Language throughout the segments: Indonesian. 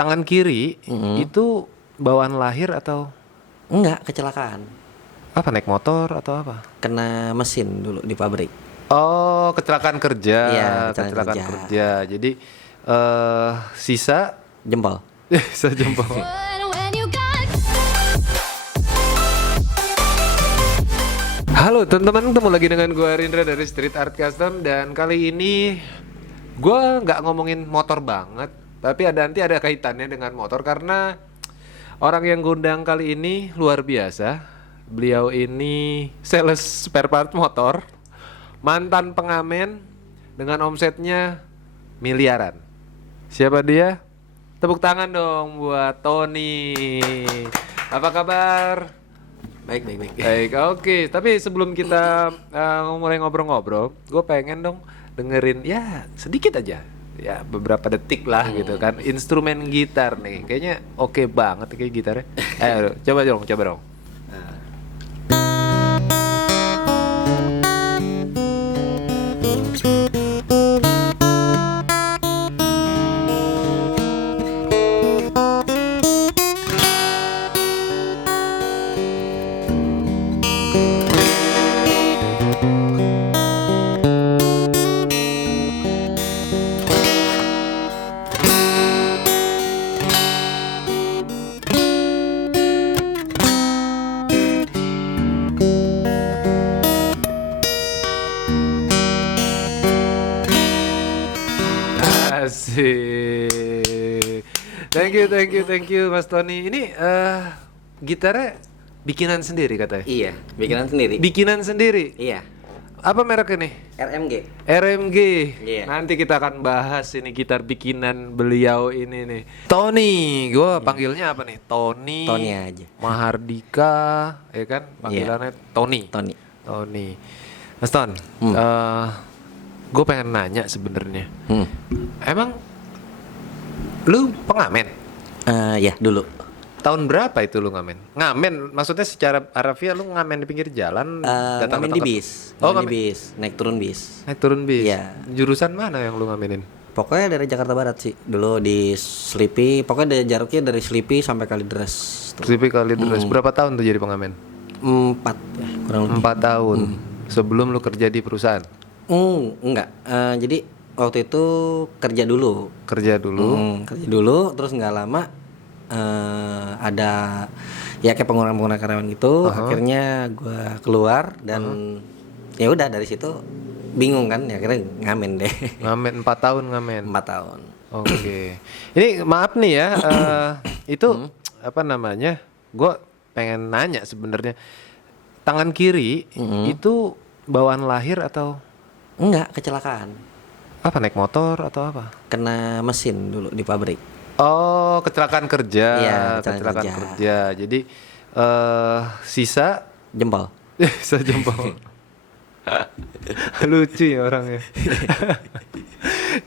tangan kiri itu bawaan lahir atau Enggak, kecelakaan. apa, naik motor atau apa? Kena mesin dulu di pabrik. Oh, kecelakaan kerja. Iya, Kecelakaan kecelakaan kerja. Jadi sisa Jempol. sisa jempol. Halo teman-teman, ketemu lagi dengan gue Rindra dari Street Art Custom. Dan kali ini gue nggak ngomongin motor banget, tapi nanti ada kaitannya dengan motor karena orang yang ngundang kali ini luar biasa. Beliau ini sales spare part motor, mantan pengamen dengan omsetnya miliaran. Siapa dia? Tepuk tangan dong buat Tony. Apa kabar? Baik. Baik, oke. Tapi sebelum kita mulai ngobrol-ngobrol, gue pengen dong dengerin ya sedikit aja, ya beberapa detik lah gitu kan. Instrumen gitar nih, kayaknya oke banget kayak gitarnya. Ayo, coba dong. Asik. Thank you Mas Tony. Ini gitarnya bikinan sendiri katanya. Iya, bikinan sendiri. Bikinan sendiri. Iya, Apa mereknya nih? RMG. RMG. Iya. Nanti kita akan bahas ini gitar bikinan beliau ini nih. Tony, gue panggilnya apa nih? Tony. Tony aja. Mahardika, ya kan? Panggilannya Tony. Tony. Mas Ton, gue pengen nanya sebenarnya. Emang lu pengamen? Ya dulu. Tahun berapa itu lu ngamen? Ngamen, maksudnya secara harafiah lu ngamen di pinggir jalan? Ngamen di bis. Ngamen di bis, naik turun bis. Naik turun bis? Iya. Jurusan mana yang lu ngamenin? Pokoknya dari Jakarta Barat sih. Dulu di Sleepy, pokoknya jaraknya dari Sleepy sampai Kalideres. Sleepy Kalideres. Berapa tahun tuh jadi pengamen? 4 ya, kurang lebih. 4 tahun. Sebelum lu kerja di perusahaan? Enggak. Jadi waktu itu kerja dulu. Kerja dulu. Kerja dulu, terus nggak lama ada ya kayak pengurangan karyawan gitu. Akhirnya gue keluar dan ya udah dari situ bingung kan, ya akhirnya ngamen deh. Ngamen 4 tahun ngamen. 4 tahun. Oke. Ini maaf nih ya, itu apa namanya? Gue pengen nanya sebenarnya, tangan kiri itu bawaan lahir atau Enggak, kecelakaan. apa, naik motor atau apa? Kena mesin dulu di pabrik. Oh, kecelakaan kerja. Iya, Kecelakaan kecelakaan kerja. Jadi sisa Jempol. sisa jempol. Lucu ya orangnya.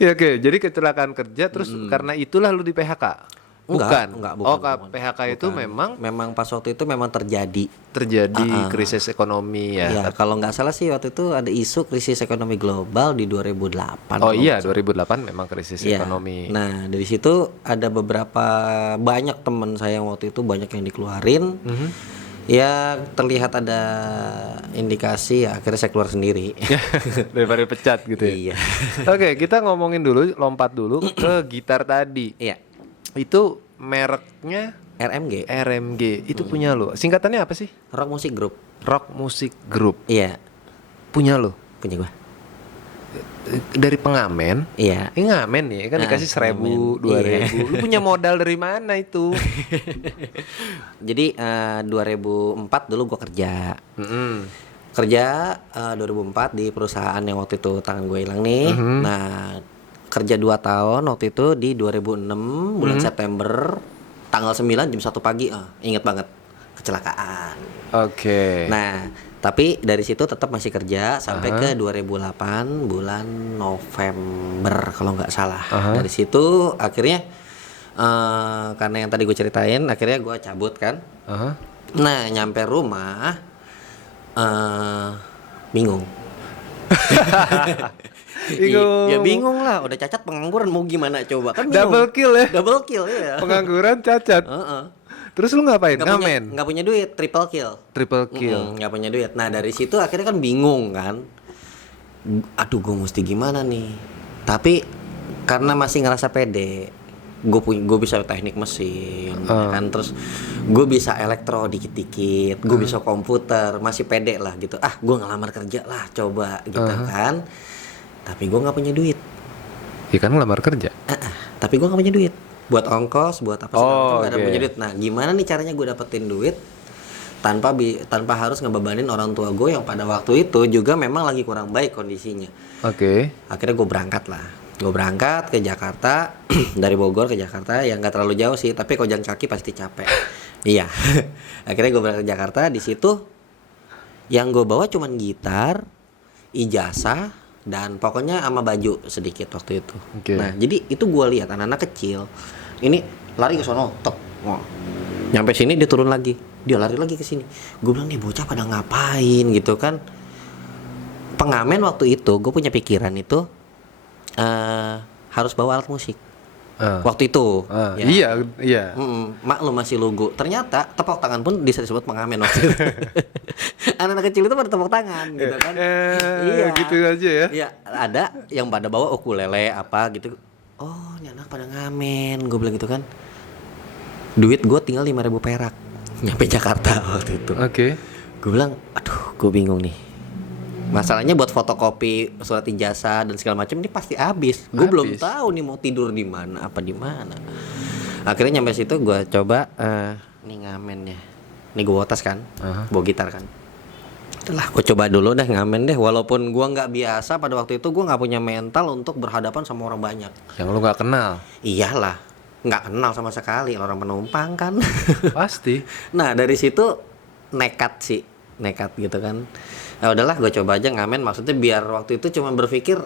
Ya oke, jadi kecelakaan kerja terus karena itulah lu di PHK. Bukan. Oh, PHK itu memang pas waktu itu memang terjadi krisis ekonomi ya. Ya, kalau nggak salah sih waktu itu ada isu krisis ekonomi global di 2008. Oh iya, 2008 memang krisis ekonomi. Nah, dari situ ada beberapa banyak teman saya yang waktu itu banyak yang dikeluarin. Ya, terlihat ada indikasi, ya akhirnya saya keluar sendiri. Daripada pecat gitu ya. Iya. Oke, kita ngomongin dulu, lompat dulu ke gitar tadi. Iya. Itu mereknya RMG. Itu punya lo. Singkatannya apa sih? Rock Music Group. Rock Music Group. Iya, Punya lo. punya gua. Dari pengamen. Iya. Ini ngamen ya, kan dikasih 1.000, 2.000. Lu punya modal dari mana itu? Jadi 2004 dulu gua kerja. Kerja 2004 di perusahaan yang waktu itu tangan gue hilang nih. Nah, kerja 2 tahun waktu itu di 2006 bulan September tanggal 9 jam 1 pagi. Ingat banget, kecelakaan. Oke. Nah, tapi dari situ tetap masih kerja sampai ke 2008 bulan November kalau nggak salah. Dari situ akhirnya karena yang tadi gue ceritain, akhirnya gue cabut kan. Nah, nyampe rumah bingung. Bingung. Ya bingung lah, udah cacat pengangguran mau gimana coba kan bingung. Double kill ya. Double kill ya. Pengangguran cacat. Heeh. Terus lu ngapain? Nggak punya duit, triple kill. Triple kill. Nggak punya duit. Nah dari situ akhirnya kan bingung kan. Aduh gue mesti gimana nih. Tapi karena masih ngerasa pede, gue bisa teknik mesin, ya kan. Terus gue bisa elektro dikit-dikit, gue bisa komputer, masih pede lah gitu. Ah gue ngelamar kerja lah coba gitu kan. Tapi gue nggak punya duit. Ya kan ngelamar kerja. Tapi gue nggak punya duit. Buat ongkos, buat apa segala macam nggak ada oke. punya duit. Nah gimana nih caranya gue dapetin duit tanpa harus ngebebanin orang tua gue yang pada waktu itu juga memang lagi kurang baik kondisinya. Oke. Akhirnya gue berangkat lah. Gue berangkat ke Jakarta dari Bogor ke Jakarta, yang nggak terlalu jauh sih, tapi kalau jalan kaki pasti capek. Iya. Akhirnya gue berangkat ke Jakarta. Di situ yang gue bawa cuman gitar, ijazah, dan pokoknya sama baju sedikit waktu itu. Oke. Nah jadi itu gue lihat anak-anak kecil ini lari ke sono, tek. Nyampe sini dia turun lagi, dia lari lagi ke sini. Gue bilang nih bocah pada ngapain gitu kan. Pengamen waktu itu gue punya pikiran itu harus bawa alat musik. Waktu itu ya. Iya. Maklum masih lugu. Ternyata tepuk tangan pun bisa disebut pengamen waktu itu. Anak-anak kecil itu pada tepuk tangan gitu kan. Iya. Gitu aja ya. Iya, ada yang pada bawa ukulele apa gitu. Oh, ini anak pada ngamen, gue bilang gitu kan. Duit gue tinggal 5.000 perak nyampe Jakarta waktu itu. Oke. Gue bilang, aduh, gue bingung nih. Masalahnya buat fotokopi surat ijazah dan segala macam ini pasti habis. Gue belum tahu nih mau tidur di mana, apa di mana. Akhirnya nyampe situ gue coba nih ngamennya. Nih gue bawa tas kan, bawa gitar kan. Setelah gue coba dulu deh ngamen deh. Walaupun gue nggak biasa pada waktu itu, gue nggak punya mental untuk berhadapan sama orang banyak. Yang lu nggak kenal. Iyalah, nggak kenal sama sekali, orang penumpang kan. Pasti. Nah dari situ nekat gitu kan. Ya udahlah, gue coba aja ngamen. Maksudnya biar waktu itu cuma berpikir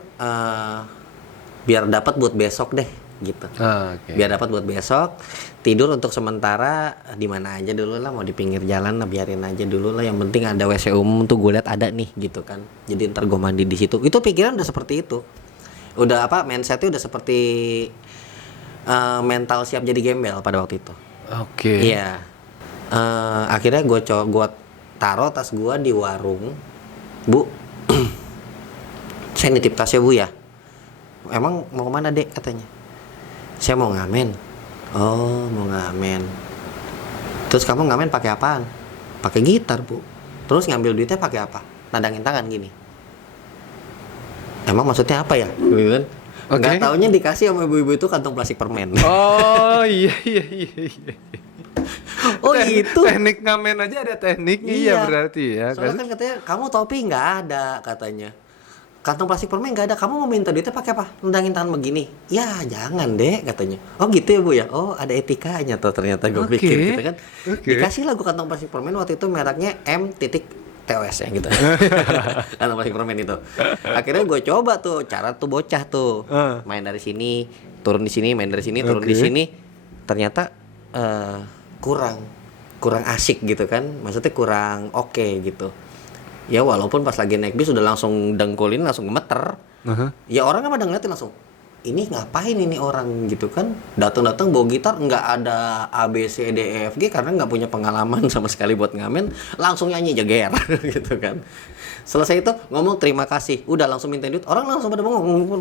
biar dapat buat besok deh gitu. Oke. Biar dapat buat besok. Tidur untuk sementara di mana aja dulu lah, mau di pinggir jalan lah, biarin aja dulu lah. Yang penting ada WC umum tuh gue lihat ada nih gitu kan. Jadi ntar gue mandi di situ. Itu pikiran udah seperti itu. Udah mindsetnya udah seperti mental siap jadi gembel pada waktu itu. Oke. Iya. Akhirnya gue taruh tas gue di warung. Bu, saya nitip tasnya bu ya. Emang mau kemana dek katanya? Saya mau ngamen. Oh mau ngamen. Terus kamu ngamen pakai apaan? Pakai gitar bu. Terus ngambil duitnya pakai apa? Nadangin tangan gini. Emang maksudnya apa ya? Gitu kan? Nggak taunya dikasih sama ibu-ibu itu kantong plastik permen. Oh iya. Oh itu teknik ngamen aja ada tekniknya. Iya berarti ya. Soalnya kan katanya kamu topi nggak ada katanya. Kantong plastik permen nggak ada. Kamu mau minta duitnya pakai apa? Nendangin tangan begini. Ya jangan deh katanya. Oh gitu ya bu ya. Oh ada etikanya tuh ternyata gue pikir gitu kan. Dikasih lah gue kantong plastik permen waktu itu mereknya M.TOS ya gitu. Kantong plastik permen itu. Akhirnya gue coba tuh cara tuh bocah tuh main dari sini turun di sini, main dari sini turun di sini. Ternyata kurang asik gitu kan. Maksudnya kurang oke gitu. Ya walaupun pas lagi naik bis udah langsung dengkulin, langsung gemeter. Ya orang kan pada ngeliatin langsung, ini ngapain ini orang gitu kan. Datang bawa gitar nggak ada A B C D E F G karena nggak punya pengalaman sama sekali buat ngamen, langsung nyanyi jeger gitu kan. Selesai itu ngomong terima kasih, udah langsung minta duit, orang langsung pada ngomong.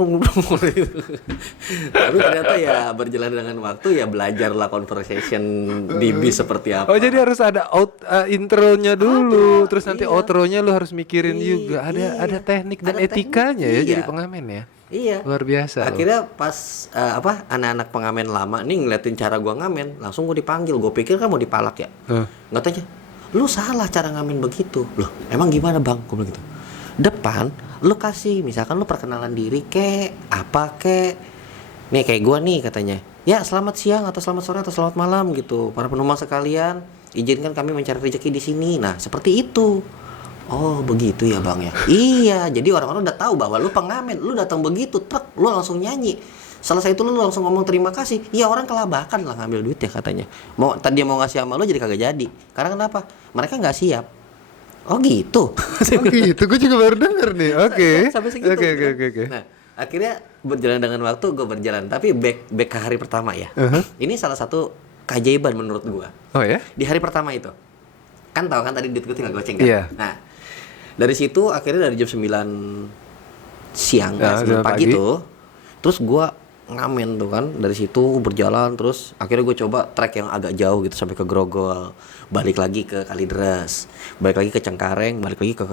Tapi ternyata ya berjalan dengan waktu ya belajarlah conversation di bis seperti apa. Oh jadi harus ada intronya dulu, terus nanti outronya lu harus mikirin juga. Ada teknik dan etikanya ya jadi pengamen ya. Iya. Luar biasa. Akhirnya pas anak-anak pengamen lama nih ngeliatin cara gua ngamen, langsung gua dipanggil. Gua pikir kan mau dipalak ya. Nggak tanya. Lu salah cara ngamen begitu. Loh, emang gimana bang? Gue bilang gitu. Depan, lu kasih, misalkan lu perkenalan diri apa nih kayak gua nih katanya. Ya selamat siang atau selamat sore atau selamat malam gitu. Para penumpang sekalian, izinkan kami mencari rezeki di sini. Nah seperti itu. Oh begitu ya bang ya. Iya, jadi orang-orang udah tahu bahwa lu pengamen. Lu datang begitu, truk, lu langsung nyanyi. Selesai itu lu langsung ngomong terima kasih. Iya orang kelabakan lah ngambil duit ya katanya. Tadi dia mau ngasih sama lu jadi kagak jadi. Karena kenapa? Mereka nggak siap. Oh gitu. Oh gitu, gue juga baru denger nih. Oke. Sampai segitu. Oke. Kan? Nah, akhirnya berjalan dengan waktu gue berjalan, tapi back ke hari pertama ya. Ini salah satu keajaiban menurut gue. Oh ya? Di hari pertama itu. Kan tahu kan tadi duit gue tinggal goceng kan? Iya. Nah, dari situ akhirnya dari jam 9 siang, 9 pagi tuh. Terus gue ngamen tuh kan, dari situ berjalan terus akhirnya gue coba trek yang agak jauh gitu sampai ke Grogol, balik lagi ke Kalideres, balik lagi ke Cengkareng, balik lagi ke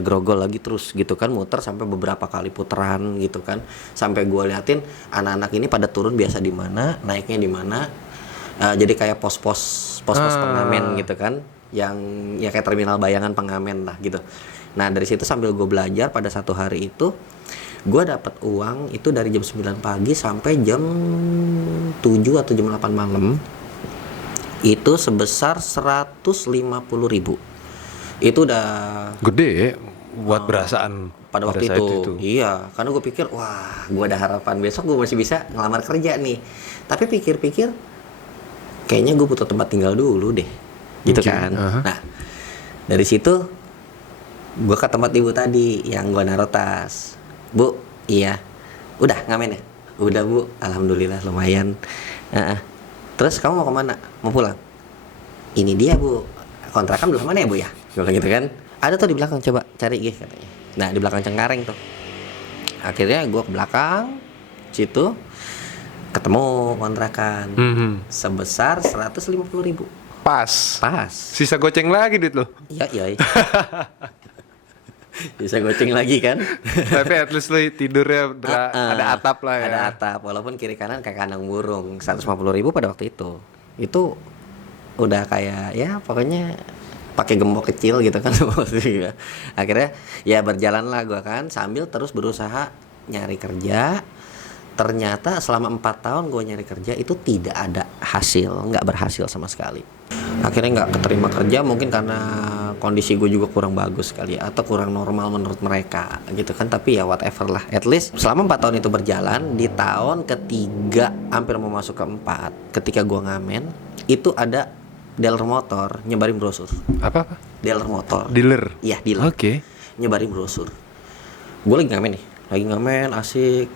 Grogol lagi terus gitu kan, muter sampai beberapa kali putaran gitu kan, sampai gue liatin anak-anak ini pada turun biasa di mana, naiknya di mana. Jadi kayak pos-pos pengamen gitu kan, yang ya kayak terminal bayangan pengamen lah gitu. Nah dari situ sambil gue belajar, pada satu hari itu gue dapat uang itu dari jam 9 pagi sampai jam 7 atau jam 8 malam itu sebesar 150.000. Itu udah gede buat berasaan pada waktu itu. Iya, karena gue pikir wah, gue ada harapan besok gue masih bisa ngelamar kerja nih. Tapi pikir-pikir kayaknya gue butuh tempat tinggal dulu deh, gitu kan. Nah, dari situ gue ke tempat ibu tadi yang gue naruh tas. Bu, iya, udah ngamen ya? Udah bu, alhamdulillah lumayan. Terus kamu mau kemana? Mau pulang? Ini dia bu, kontrakan belah mana ya bu ya? Gue bilang gitu kan. Ada tuh di belakang, coba cari gitu katanya. Nah di belakang Cengkareng tuh. Akhirnya gue ke belakang situ, ketemu kontrakan sebesar 150.000. Pas. Sisa goceng lagi duit lo. Iya. Bisa goceng lagi kan. Tapi at least lo tidurnya ada atap lah ya. Ada atap, walaupun kiri kanan kayak kandang burung. 150.000 pada waktu itu. Itu udah kayak ya pokoknya pakai gembok kecil gitu kan. Akhirnya ya berjalan lah gue kan, sambil terus berusaha nyari kerja. Ternyata selama 4 tahun gue nyari kerja itu tidak ada hasil, nggak berhasil sama sekali. Akhirnya nggak keterima kerja, mungkin karena kondisi gue juga kurang bagus kali ya, atau kurang normal menurut mereka gitu kan. Tapi ya whatever lah, at least selama 4 tahun itu berjalan, di tahun ketiga hampir mau masuk ke 4, ketika gue ngamen itu ada dealer motor nyebarin brosur. Apa? Dealer motor. Dealer? Iya, dealer. Oke. Nyebarin brosur. Gue lagi ngamen nih, lagi ngamen asik.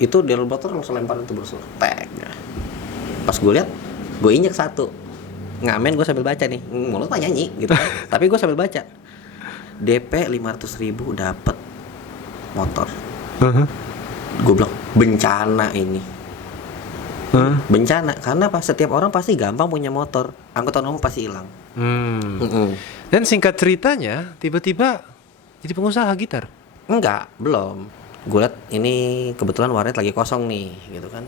Itu dealer motor langsung lemparin itu brosur. Tag. Pas gue lihat, gue injek satu. Ngamen gue sambil baca nih, mulut mah nyanyi gitu kan. Tapi gue sambil baca. DP 500.000 dapet motor. Gue bilang bencana ini. Bencana karena setiap orang pasti gampang punya motor, angkutan umum pasti hilang. Dan singkat ceritanya tiba-tiba jadi pengusaha gitar. Enggak, belum. Gue liat ini kebetulan warnet lagi kosong nih gitu kan.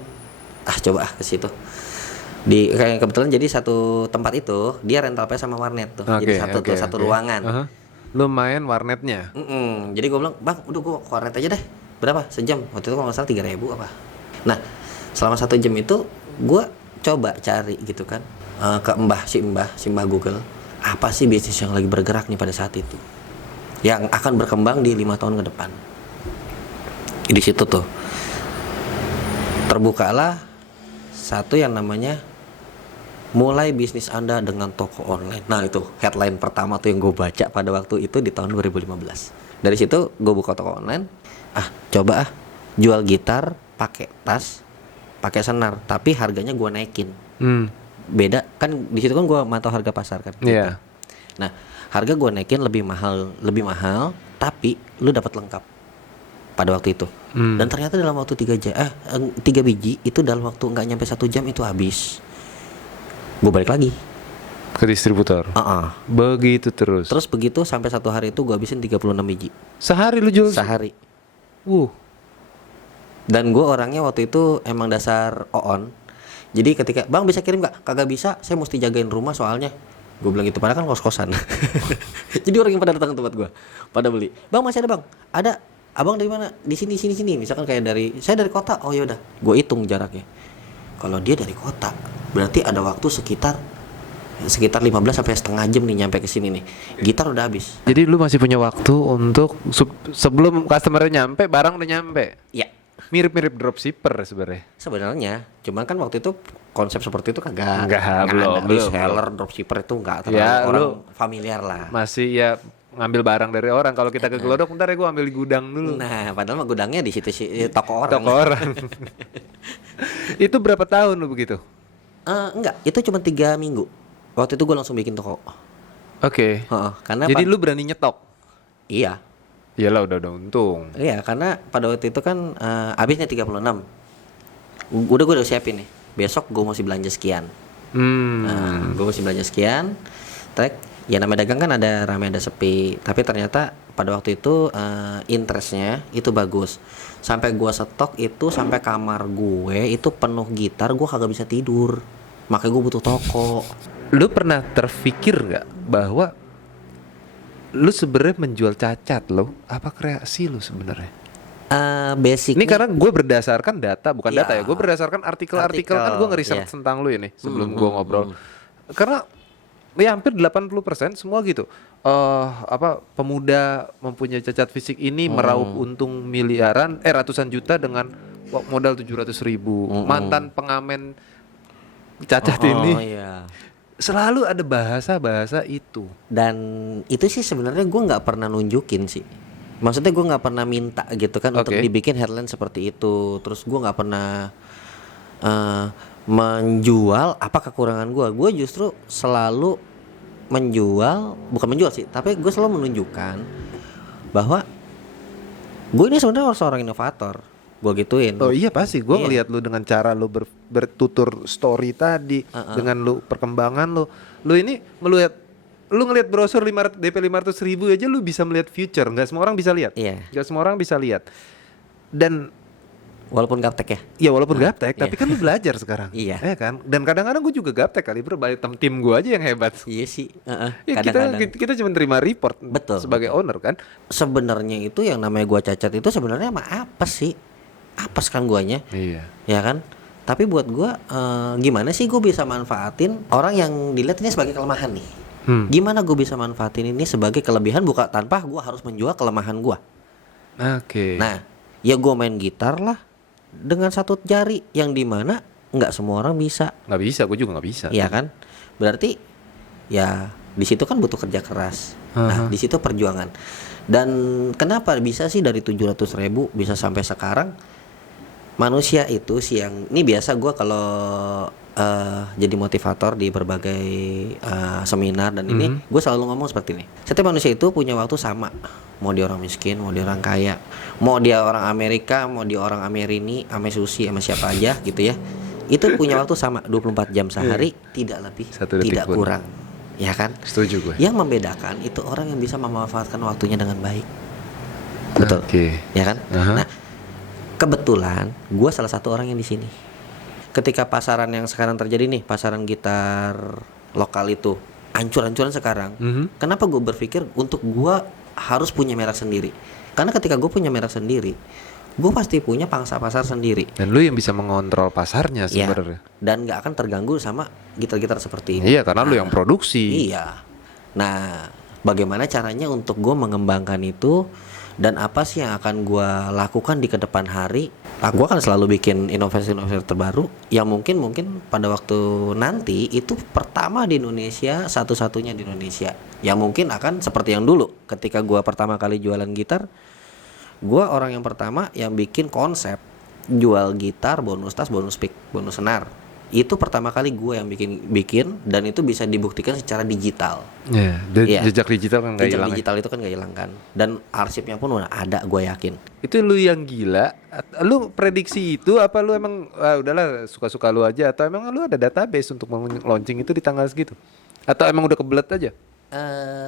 Coba ke situ. Di kayak kebetulan jadi satu tempat itu dia rental PS sama warnet tuh. Jadi satu ruangan. Lu main warnetnya. Jadi gue bilang, "Bang, udah gue ke warnet aja deh." Berapa? Sejam. Waktu itu kalau nggak salah 3.000 apa. Nah, selama 1 jam itu gue coba cari gitu kan, ke si mbah Google, apa sih bisnis yang lagi bergerak nih pada saat itu yang akan berkembang di 5 tahun ke depan. Di situ tuh terbukalah satu yang namanya mulai bisnis Anda dengan toko online. Nah itu headline pertama tuh yang gue baca pada waktu itu di tahun 2015. Dari situ gue buka toko online. Coba jual gitar pakai tas, pakai senar, tapi harganya gue naikin. Beda kan, di situ kan gue mantau harga pasar kan. Iya. Nah harga gue naikin lebih mahal, tapi lu dapat lengkap pada waktu itu. Dan ternyata dalam waktu 3 biji itu dalam waktu nggak nyampe 1 jam itu habis. Gue balik lagi ke distributor. Begitu terus. Terus begitu sampai satu hari itu gue habisin 36 biji. Sehari lu jual? Sehari. Dan gue orangnya waktu itu emang dasar on. Jadi ketika, "Bang bisa kirim nggak?" "Kagak bisa, saya mesti jagain rumah soalnya." Gue bilang gitu, padahal kan kos-kosan. Jadi orang yang pada datang ke tempat gue, pada beli. "Bang masih ada bang?" "Ada." "Abang dari mana?" "Di sini." Misalkan kayak saya dari kota." "Oh yaudah." Gue hitung jaraknya. Kalau dia dari kota, berarti ada waktu sekitar 15 sampai setengah jam nih nyampe ke sini nih. Gitar udah habis. Jadi lu masih punya waktu untuk sebelum customer nyampe, barang udah nyampe. Iya. Mirip-mirip dropshipper sebenarnya. Sebenarnya, cuman kan waktu itu konsep seperti itu kagak Belum, ada. belum. Reseller, dropshipper itu nggak terlalu Ya, orang lu familiar lah. masih ya ngambil barang dari orang. Kalau kita ke Glodok, ntar ya gue ambil di gudang dulu. Nah, padahal mah gudangnya di situ sih toko orang. Toko orang. Itu berapa tahun lu begitu? Enggak, itu cuma 3 minggu. Waktu itu gue langsung bikin toko. Oke. Karena Jadi lu berani nyetok? iya. Iyalah udah untung. Iya, karena pada waktu itu kan habisnya 36. Gue udah siapin nih. Besok gue mesti belanja sekian. Gue mesti belanja sekian. Trek, ya namanya dagang kan ada ramai ada sepi. Tapi ternyata pada waktu itu interestnya itu bagus. Sampai gue stok itu sampai kamar gue itu penuh gitar, gue kagak bisa tidur. Makanya gue butuh toko. Lu pernah terfikir nggak bahwa lu sebenarnya menjual cacat lo? Apa kreasi lu sebenarnya? Basic Ini karena gue berdasarkan data, bukan Iya. data ya. Gue berdasarkan artikel-artikel kan gue ngeriset iya. tentang lu ini sebelum gue ngobrol. Karena ya hampir 80% semua gitu. Pemuda mempunyai cacat fisik ini meraup untung miliaran, ratusan juta dengan modal 700.000. Mantan pengamen cacat ini iya. selalu ada bahasa-bahasa itu. Dan itu sih sebenarnya gue nggak pernah nunjukin sih. Maksudnya gue nggak pernah minta gitu kan untuk Oke. dibikin headline seperti itu. Terus gue nggak pernah menjual apa kekurangan gue. Gue justru selalu bukan menjual sih, tapi gue selalu menunjukkan bahwa gue ini sebenarnya seorang inovator. Gue gituin. Oh iya pasti, gue Iya. ngelihat lu dengan cara lu bertutur story tadi, dengan lu perkembangan lu ini lu ngelihat brosur 500 DP 500.000 aja lu bisa melihat future, nggak semua orang bisa lihat. Iya. Nggak semua orang bisa lihat. Dan Walaupun gaptek ya. ya walaupun gaptek, iya. tapi kan lu belajar sekarang. Iya. Ya kan? Dan kadang-kadang gue juga gaptek kali, bro. Balik tim gue aja yang hebat. Iya sih. Ya, Kadang-kadang. kita cuma terima report Betul, sebagai owner kan. Sebenarnya itu yang namanya gua cacat itu sebenarnya mah apa sih? Apes kan guanya, Iya. ya kan? Tapi buat gua gimana sih gua bisa manfaatin orang yang dilihat ini sebagai kelemahan nih? Gimana gua bisa manfaatin ini sebagai kelebihan bukan tanpa gua harus menjual kelemahan gua? Oke. Nah, ya gua main gitar lah dengan satu jari yang dimana nggak semua orang bisa, Nggak bisa, gue juga nggak bisa. ya kan? Berarti ya di situ kan butuh kerja keras. Nah, di situ perjuangan. Dan kenapa bisa sih dari 700.000 bisa sampai sekarang? Manusia itu sih yang ini biasa gue kalau jadi motivator di berbagai seminar dan ini gue selalu ngomong seperti ini. Setiap manusia itu punya waktu sama. Mau dia orang miskin, mau dia orang kaya, mau dia orang Amerika, mau dia orang Amerini, ame Susi, sama siapa aja gitu ya. Itu punya waktu sama 24 jam sehari, tidak lebih, Satu detik tidak pun. kurang. Ya kan? Setuju gue. Yang membedakan itu orang yang bisa memanfaatkan waktunya dengan baik. Betul. Oke. Ya kan? Nah, kebetulan gue salah satu orang yang di sini. Ketika pasaran yang sekarang terjadi nih, pasaran gitar lokal itu ancur-ancuran sekarang. Kenapa gue berpikir untuk gue harus punya merek sendiri? Karena ketika gue punya merek sendiri, gue pasti punya pangsa pasar sendiri. Dan lu yang bisa mengontrol pasarnya Ya, sebenarnya. dan nggak akan terganggu sama gitar-gitar seperti ini. Iya, karena lu yang produksi. Iya. Nah, bagaimana caranya untuk gue mengembangkan itu dan apa sih yang akan gue lakukan di kedepan hari? Gue akan selalu bikin inovasi-inovasi terbaru yang mungkin pada waktu nanti itu pertama di Indonesia, satu-satunya di Indonesia. Yang mungkin akan seperti yang dulu ketika gue pertama kali jualan gitar, gue orang yang pertama yang bikin konsep jual gitar, bonus tas, bonus pick, bonus senar. Itu pertama kali gue yang bikin dan itu bisa dibuktikan secara digital. Iya, Iya. jejak digital kan nggak Jejak hilang. digital itu kan gak hilang kan. Dan arsipnya pun udah ada, gue yakin. Itu lu yang gila. Lu prediksi itu apa lu emang udahlah suka-suka lu aja atau emang lu ada database untuk launching itu di tanggal segitu? Atau emang udah kebelet aja?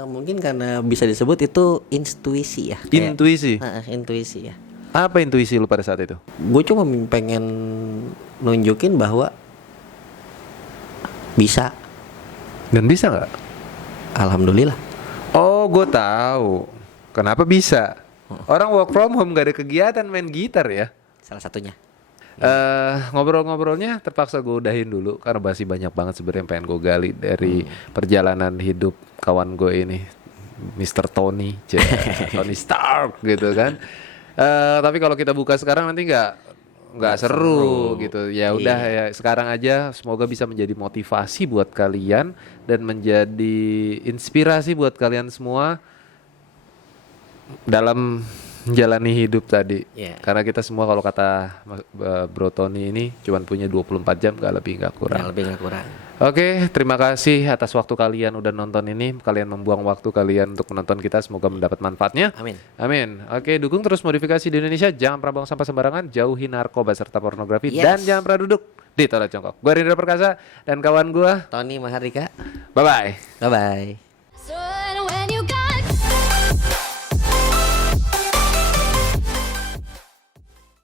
Mungkin karena bisa disebut itu intuisi ya. Intuisi. Intuisi ya. Apa intuisi lu pada saat itu? Gue cuma pengen nunjukin bahwa bisa. Dan bisa nggak? Alhamdulillah. Oh, gue tahu. Kenapa bisa? Orang work from home gak ada kegiatan main gitar ya. Salah satunya. Ngobrol-ngobrolnya terpaksa gue udahin dulu karena masih banyak banget sebenarnya yang pengen gue gali dari perjalanan hidup kawan gue ini, Mr. Tony, Tony Stark gitu kan. Tapi kalau kita buka sekarang nanti nggak seru gitu. Ya udah ya sekarang aja semoga bisa menjadi motivasi buat kalian dan menjadi inspirasi buat kalian semua dalam menjalani hidup tadi. Iya. Karena kita semua kalau kata Bro Tony ini cuman punya 24 jam, gak lebih gak kurang. Nggak lebih nggak kurang. Oke, terima kasih atas waktu kalian udah nonton ini. Kalian membuang waktu kalian untuk menonton kita. Semoga mendapat manfaatnya. Amin. Amin. Oke, dukung terus modifikasi di Indonesia. Jangan pernah buang sampah sembarangan. Jauhi narkoba serta pornografi. Yes. Dan jangan pernah duduk di toilet congkok. Gue Rindra Perkasa dan kawan gue. Tony Mahardika. Bye-bye. Bye bye.